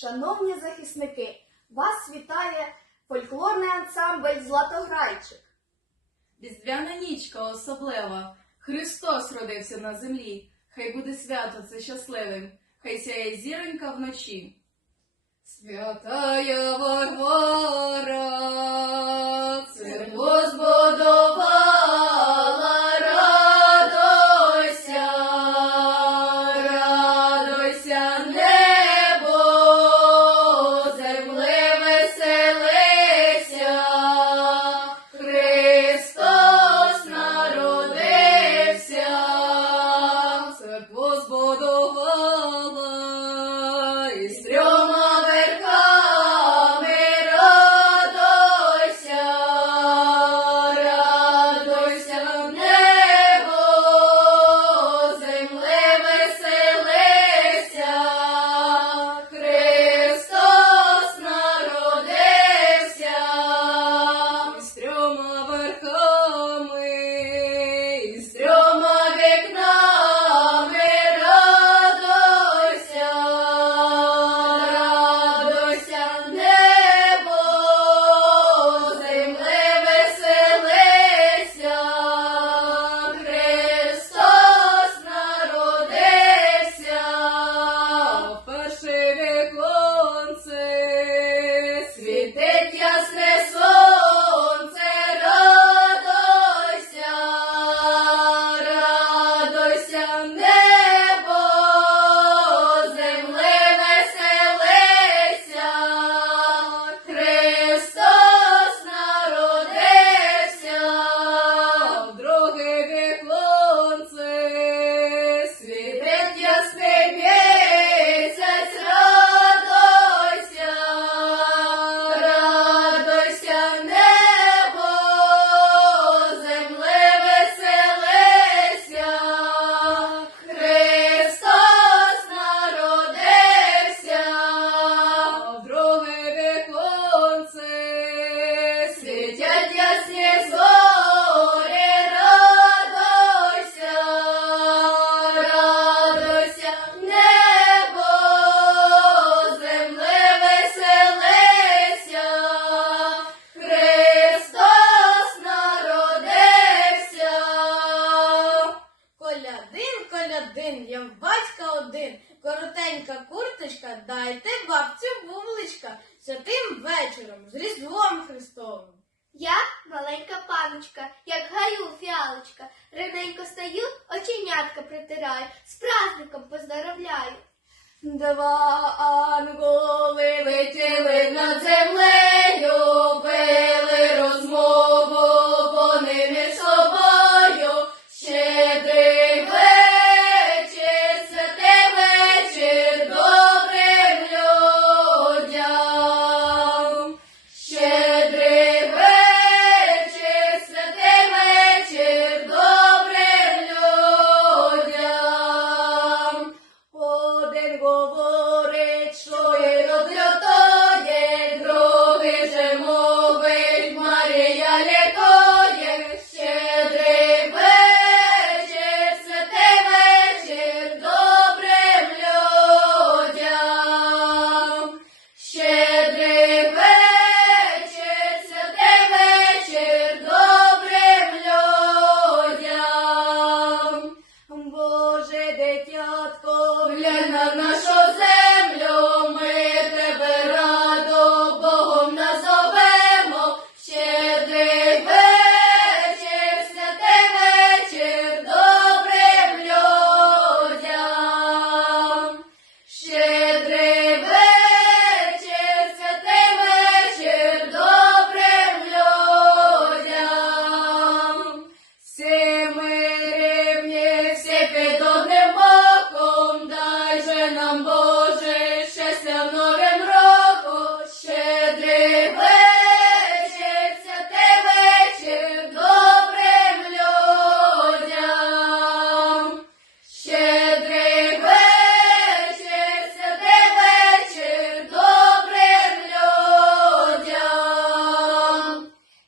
Шановні захисники, вас вітає фольклорний ансамбль Златограйчик. Різдвяна нічка особлива. Христос родився на землі. Хай буде свято це щасливим, хай сяє зіронька вночі. Святая воля. один, я в батька один, коротенька курточка, дайте бабцю бубличка святим вечором з Різдвом Христовим. Я маленька паночка, як гаю фіалочка, раненько стаю, оченятка притираю, з праздником поздоровляю. Два анголи летіли над землею, пили розмову.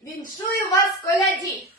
Віншую вас, коляді!